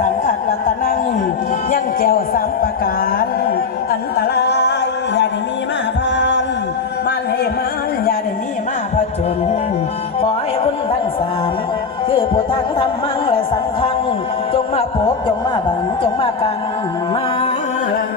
สังขัดรัตนังยังแจวสามประการ อันตรายอย่าได้มีมาพานมันให้มันอย่าได้มีมาผจญขอให้คุณทั้งสามคือผู้ทั้งทำมั่งและสำคัญ จงมาพบจงมาบังจงมากันมาลัง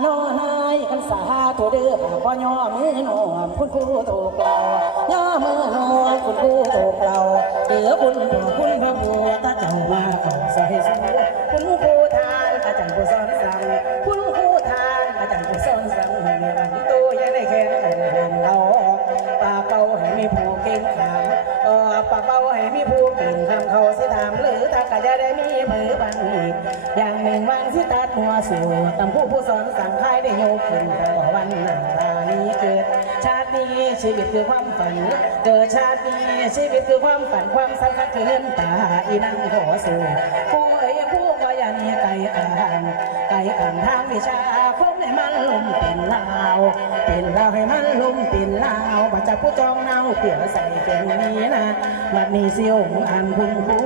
โน้นายกันสาตัวเดือข้าพ่อย่อมือนวมคุณครูตกเราย่อมือนวมคุณครูตกเราเดือคุณผู้คุณพระบัวตาเจ้ามาเขาใส่สูคุณครูทานตาจังผู้สอนสั่ง หนึ่งวังสิตัดหัวสู่ตำผู้ผู้สอนสั่งคายได้โยกขึ้นแต่บอกวันหน้าตานี้เกิด ชาตินี้ชีวิตคือความฝัน เกิดชาตินี้ชีวิตคือความฝันความสำคัญคือเงินตาอีนั่งขอสู่ผู้เอ๋ยผู้ก็ยันไก่อ่านไก่อ่านทางวิชา มันลุ่มเป็นลาวเป็นลาวให้มันลุ่มเป็นลาวบัจจผู้จองเนาเผื่อใส่เก่งนี้นะบัดนี้เสียวอ่านคุณครู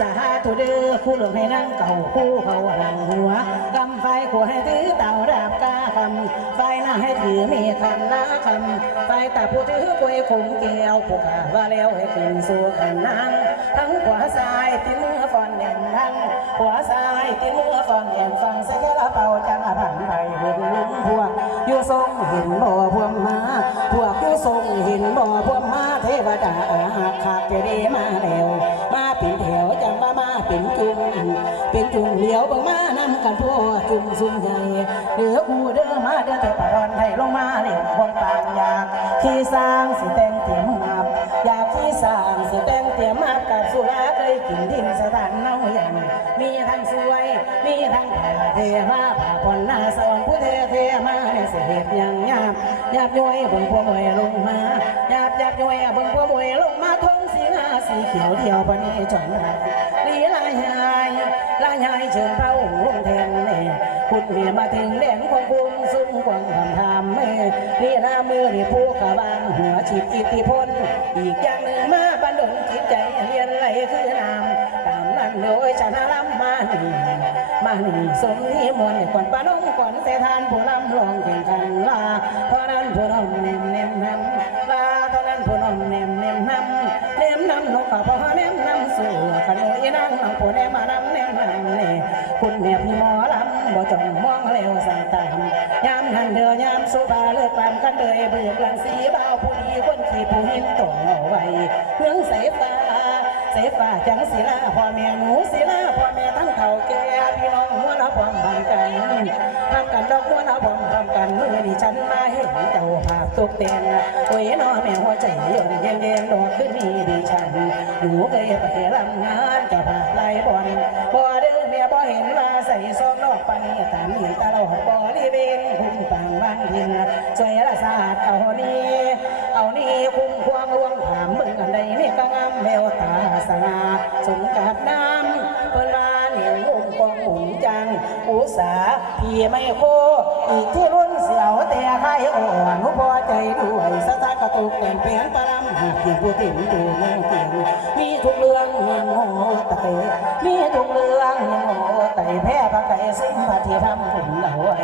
สาธุเด้อคู่หลวงให้นั่งเก่าคู่เขาหลังหัวกำไฟขัวให้ถือเต่าดาบกาคำไฟหน้าให้ถือมีคันละคำไฟตาผู้ถือกวยคงแก้วผู้กาว่าแล้วให้ขึ้นสู่ขันนั้นทั้งขวาซ้ายติดมือฟอนแดง ทั้งขวาซ้ายติดมือฟอนแดงฟังเสกละเป่าจังอภันไปเห็นลุงพวกอยู่ทรงเห็นบ่อพวกมาพวกอยู่ทรงเห็นบ่อพวกมาเทวดาอาขาดจะดีมาแล้วมาเป็นแถวจังว่ามาเป็นจุงเป็นจุงเดียวบิ่งมานำกันพวกจุงซุ่มใหญ่เดือกูเด้อมาเด้อแต่ปรอนให้ลงมาเลี้ยงพวงปางอยากที่สร้างสิแต่งเตียมหับอยากที่สร้างสิแต่งเตียมหับกับสุรา กินดินสถานเน่าอย่างมีทั้งสวย มีทั้งผ่าเทมาผ่าผ่อนหน้าสอนผู้เทเทมาเนี่ยเสียเหตุยังยาบยาบย้อยบิ่งพวมวยลงมายาบยาบย้อยบิ่งพวมวยลงมาทงสีหาสีเขียวเที่ยวปนีจอนไรลีลายหายลายหายเชิญพระองค์ลงแทนนี่พุดเมียมาถึงแดนของคุณซุ้มกวางคำทำเมลีลามือนี่ผู้ขบานหัวฉีดอิทธิพลอีกอย่างหนึ่งมาบันดลจิตใจเรียนไหลคือนามตามนั้น โดยชนะลำมานี่มานี่สมนิมนต์ก่อนปานงก่อนเสทานผู้ลำลองแข่งขันลาเพราะนั้นผู้น้องเนมเนมนำลาเท่านั้นผู้น้องเนมเนมนำเนมนำนกกระพอเนมนำสู่ขนอยนั่งน้องผู้เนมมานำเนมนำนี่คุณเมียพี่หมอลำบ่จ้องมองเลวสั่งตามยามหันเดือยามสุภาเลิกตามกันเลยเบือกลังสีบ่าวผู้ดีคนขี่ผู้หินต่อไว้เมืองเสฟา สฟ้าจังศิลาพ่อแม่หนูศิลาพ่อแม่ทั้งเฒ่าแก่พี่น้องหัวละพร้อมบันกันทำกันดอกหัวละพร้อมทำกันมื่อนี่ฉันมาเห็นเจ้าภาพตกแต่งโอ้ยน้อแม่หัวใจย็นเย็นเย็นดอกขึ้นนี่ดิฉันหนูเคยไปรำงานเจ้าภาพไล่บอลบ่เด้อแม่บ่เห็นว่าใส่ซองนอกปานนี้ตามเห็นตลอดบริเวณคุ้มต่างบ้านทินช่วยละศาสตร์เอานี้เอานี่คุ้มควางลวงถามมึงอันใดนี่ก็งามแววตา อุสาพี่ไม่โค อีกที่รุ่นเสียวแต่ใครอ่อนหุพอใจด้วยสตากระตุกแต่งเปลี่ยนปรำหากเพียงผู้ติ่มตูเมืองเตียงมีทุกเรื่องเงินโหไตมีทุกเรื่องเงินโหไตแพ้พระไก่สิ้นพระที่ทำถึงเอาไว้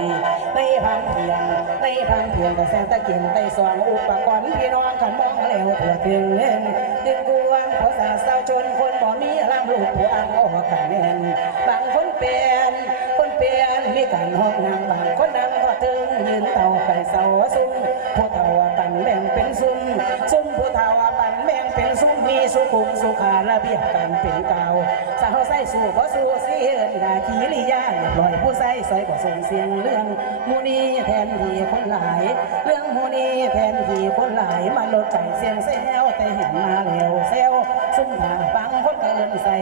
ในพันเพียงในพันเพียงแต่แสนตะเกียงไต้สองอุปกรณ์พี่น้องขันมองแล้วเพื่อถึงเงินดึงกวงภาษาสาวชนคนบ่มีลำลูกผู้อ่างออกขันแน่นบางคนเป็นคนเป็น การหอกนางบางคนนางพอถึงยืนเต่าไก่เสาซุ้มผู้เฒ่าปันแบ่งเป็นซุ้มซุ้มผู้เฒ่าปันแบ่งเป็นซุ้มมีซุ้มคุมสุขาระเบียบการเป็นเก่าสาวใส่สู่บ่สู่เสียนดาขีริยาเรียบร้อยผู้ใส่ใส่บ่ส่งเสียงเรื่องมูนีแทนที่คนหลาย เรื่องมูนีแทนที่คนหลายมาลดใจเสียงเซล แต่เห็นมาแล้วเซลซุ่มหาฟังคนเกินใส่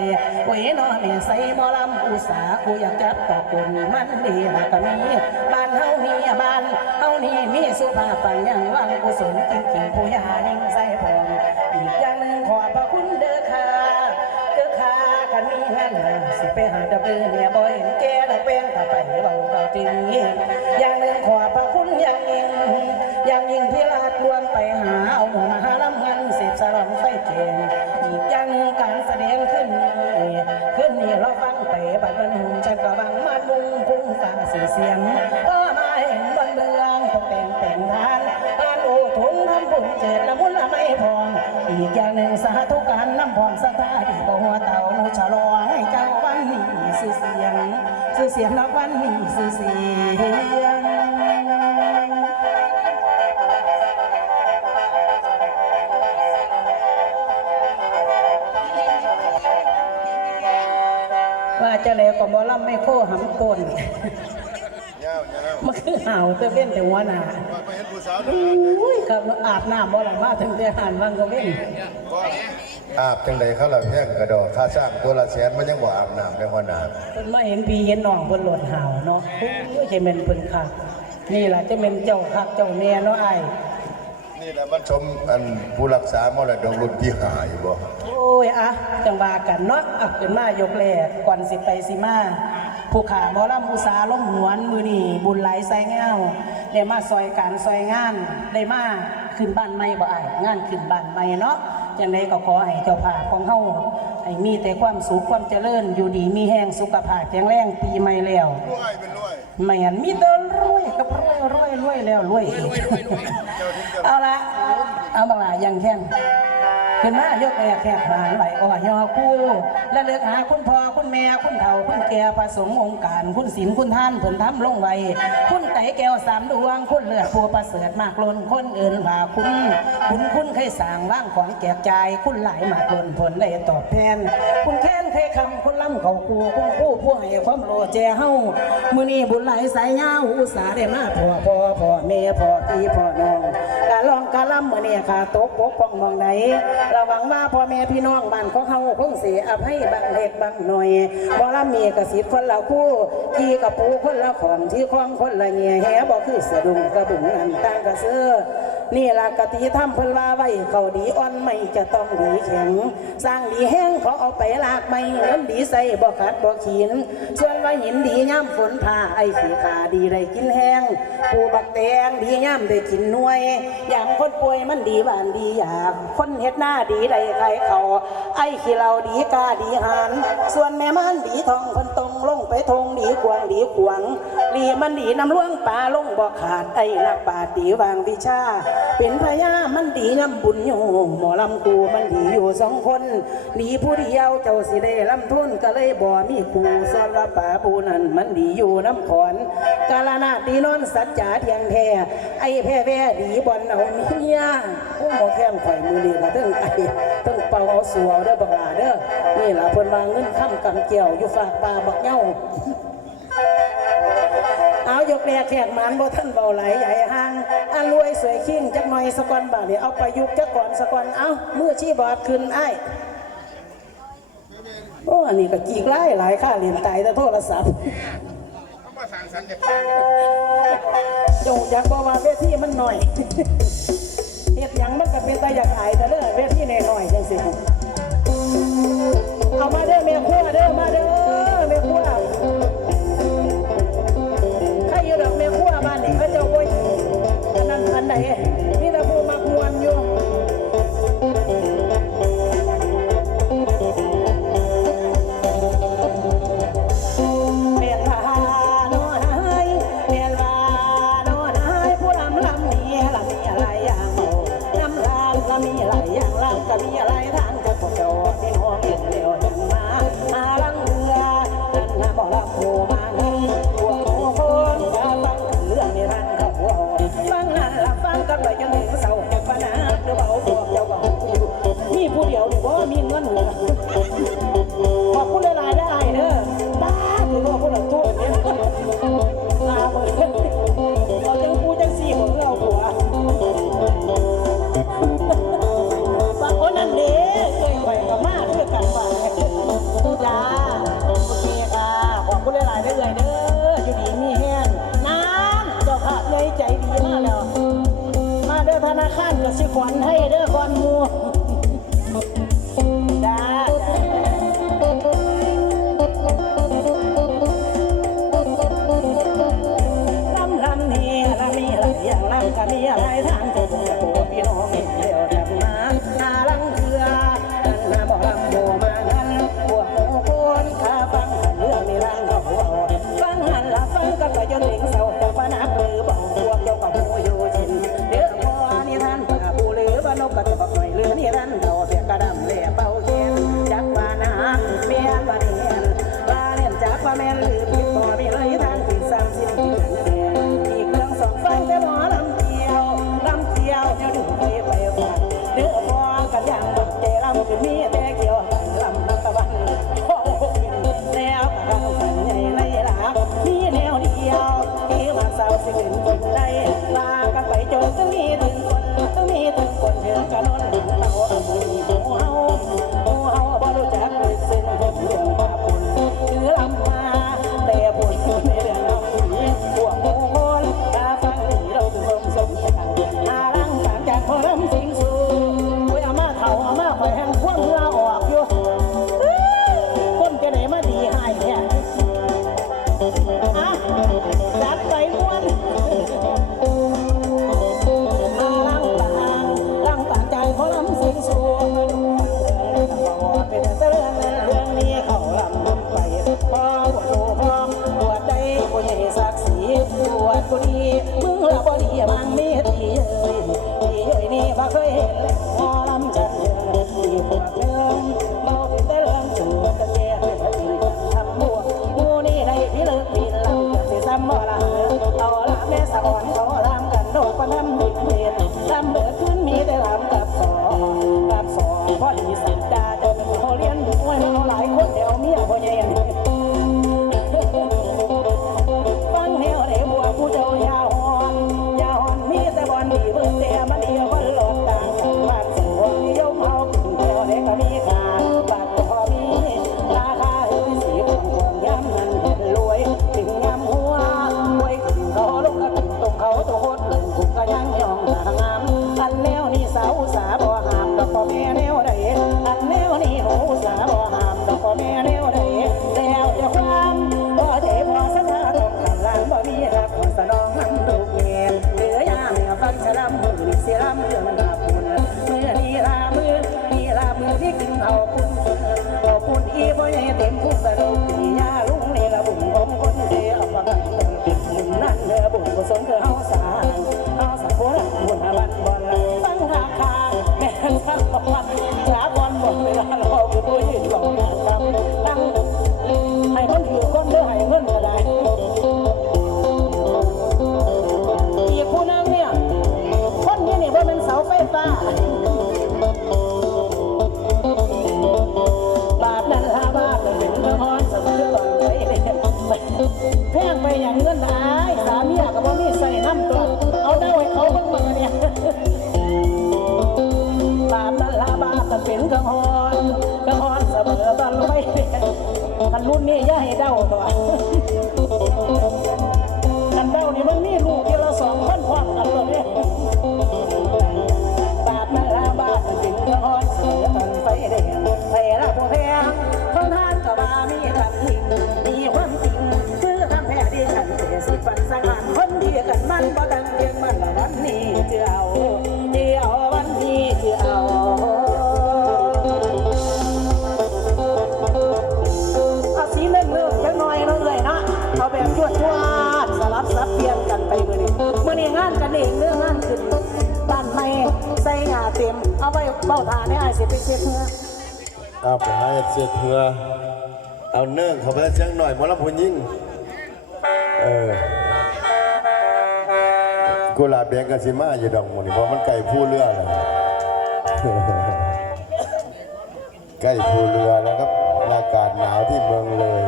โอ้ยนอแม่ใส่หมอลำอุตสากูอยากจับต่อกุนมันดีหากมีบ้านเฮามีบ้านเฮานี่มีสุภาพปัญญังวังกุศลจริงๆผู้ยายิ่งใส่พองอีกอย่างหนึ่งขอพระคุณเด้อค่ะเด้อค่ะกันมีงานสิไปหาดับเบิลเนี่ยบ่เห็นแก่ดับเป็นถ้าไปเบาเบาจริงอย่างหนึ่งขอพระคุณอย่างยิ่ง อย่างยิ่งที่ลาดลวงไปหาเอาหมู่มาหาลำงินเสพสลองไฟเกงอีกอย่างหนึ่งการแสดงขึ้นนี่ขึ้นนี่เราฟังไปบัดบันหุงฉันก็บังมาดุงคุ้งฟังสีเสียงก็มาเห็นบนเบืองตกแต่งแต่งทานการโอทุนน้ำบุญเจิดละมุนละไม่พอง อีกอย่างหนึ่งสาธุการน้ำพองสตาดีบ่หัวเต่าหนูฉลองให้เจ้าวันนี้สื่อเสียงสื่อเสียงนับวันนี้สื่อเสียง ว่าจะแล้วก็บ่ลำไม่โค้หำต้นยาวยาวมันคือห่าวเตเว้นแต่หัวหน้าว่าไปเห็นผู้สาวอุ้ยกับอาบน้ำบ่หลังมาถึงได้หันมันก็เว้นก็อาบจังไดเขาละแพงกระดอกค่าสร้างตัวละแสนมันยังบ่อาบน้ำในหัวหน้าเพิ่นมาเห็นพี่เห็นน้องเพิ่นหล่นห่าวเนาะโอ้ยจะเป็นเพิ่นคักนี่ล่ะจะเป็นเจ้าคักเจ้าแม่เนาะอ้าย นี่แหละมันสมอันผู้รักษามรดกรุ่นที่หาอยู่บ่โอ้ยอะจังว่ากันเนาะอะขึ้นมายกแรกก่อนสิไปสิมาผู้ขาหมอลำอุตสาล่มหนวนมือนี่บุญไหลใส่เงาได้มาซอยการซอยงานได้มาขึ้นบ้านใหม่บ่อ้ายงานขึ้นบ้านใหม่เนาะจังไดก็ขอให้เจ้าภาพของเฮาให้มีแต่ความสุขความเจริญอยู่ดีมีแห้งสุขภาพแข็งแรงปีใหม่แล้วรวยเป็นรวยไม่งั้นมีแต่ รวยกับรวยรวยรวยแล้วรวยอีกเอาละเอาบังลายังแค่นขึ้นมายกแอกแขกหานไหลอ่อยอคู่และเลือกหาคุณพ่อคุณแม่คุณเฒ่าคุณแก่ประสงค์องค์การคุณศีลคุณท่านเพิ่นทำลงไว้คุณไก่แก้วสามดวง คุณเลือดผัวประเสริฐมากล้นคนอื่นว่าคุณ คุณคุณเคยสร้างว่างของแจกจ่ายคุณหลายมากล้นผลได้ตอบแทนคุณแค้น เคยคำคุณล้ำเขาคูคุณคู่ผู้ให้ความโลแจเฮามื้อนี้บุญไหลสายยาวอุตสาได้มาพ่อพ่อพ่อแม่พ่อพี่พ่อน้องการลองการล่ำมื้อนี้ค่ะตกปกป้องมองไหนระวังว่าพ่อแม่พี่น้องบ้านของเฮาคงเสียอภัยบางเล็กบางหน่อยบ่ละมีกระสิทธิ์คนละคู่ขี่กับปูคนละของที่คล้องคนละเงียแหบ่คือสะดุ้งกระบุงนั่นต่างกระเสือ นี่ละกติธรรมเพิ่นว่าไว้เขาดีอ่อนไม่จะต้องดีแข็ง สร้างดีแห้งเขาเอาไปลากไม่เงินดีใส่บ่ขาดบ่ขีนส่วนว่าหินดีย่ำฝนผ่าไอ้สีขาดีได้กินแห้งปูบักแตงดีย่ำได้กินน่วยอย่างคนป่วยมันดีบ้านดีอยากคนเฮ็ดหน้าดีได้ใครเขาไอ้ขี้เราดีกาดีหานส่วนแม่มันดีทองคนตรงลงไปทงดีกวางดีขวาง ลีมันดีน้ำล่วงป่าลงบ่ขาดไอ้นักป่าดดีวางวิชา เป็นพญามันดีน้ำบุญอยู่หมอลำกูมันดีอยู่สองคนดีผู้เดียวเจ้าสิได้ลำทุนก็เลยบ่มีครูสอนละป่าปูนั่นมันดีอยู่น้ำขอนกาลนาดีนอนสัจจาเทียงแท้ไอ้แพ้แพ้ดีบอลเอาเมียโอ้หมอแค้มข่อยมือนี่ละเทั้งไอ้เทั้งเป่าเอาสัวเด้อบักลาเด้อนี่ล่ะเพิ่นวางเงินค้ำกำเกี่ยวอยู่ฝากปลาบักเหย้า กแรกแขกหมันบ่ท่านเบาไหลใหญ่ห่างอันรวยสวยขิ้งจักหน่อยสะกอนบาดนี่เอาไปยุกจักก่อนสะกอนเอามือชี้บอดขึ้นไอ้ายโอ้อันนี้ก็จีกไล่หลายค่าเหรียญตายแต่โทรศัพท์จงอยากบอกว่าเวทีมันหน่อยเฮ็ดหยังมันก็เป็นตาอยากอายแต่เด้อเวทีน้อยๆจังสิเอามาเด้อแม่ครัวเด้อมาเด้อ ขั้นก็สิขวัญให้เด้อคอนมัว สิขึ้นบนใดลากันไปจนต้องมีถึงคนต้องมีถึงคนถึงกันนนเอาเอาหมูเอาหมูเอาบ่รู้จักเลยสิ้นพบเรื่องบาปุนถือลำมาแต่บุญในเรื่องลำผีพวกโมโหตาฟังหนีเราถึงลมสมกันอาลังสามจากพอรำสิงสูโอ้ยอามาเข่าอามาคอแห่งพวงเรือออกอยู่คนจะไหนมาดีให้เนี่ย เราปีญาลุงนี่ละบุญขอคนเดียวฟังติดหนึ่งนั่นเด้อบุญกุศลเฮาสร้งเฮาสร้งผู้รักบุญอาบันบอลตั้งราคาแม่นสักวันหาบอลหมดเวลาเราคืยหลงตั้งตั้งให้คนถือก้มเด้อให้เงินก็ได้อีกผู้นึเนี่ยคนนี้เนี่ยว่าเป็นเสาไฟฟ้า 一样，也带我的吧。 ต็มเอาไปเบ้าตาไม่อายเสียไปเช็ดเนื้อเอาไปให้เสียเถื่อเอาเนื้อเขาไปเสียงหน่อยมอลำพูนยิ่งเออกุหลาบแดงกัะสิมาอยู่ดอกมันเพราะมันไก่ผู้เรือเลยใกล้ภูเรือแล้วครับอากาศหนาวที่เมืองเลย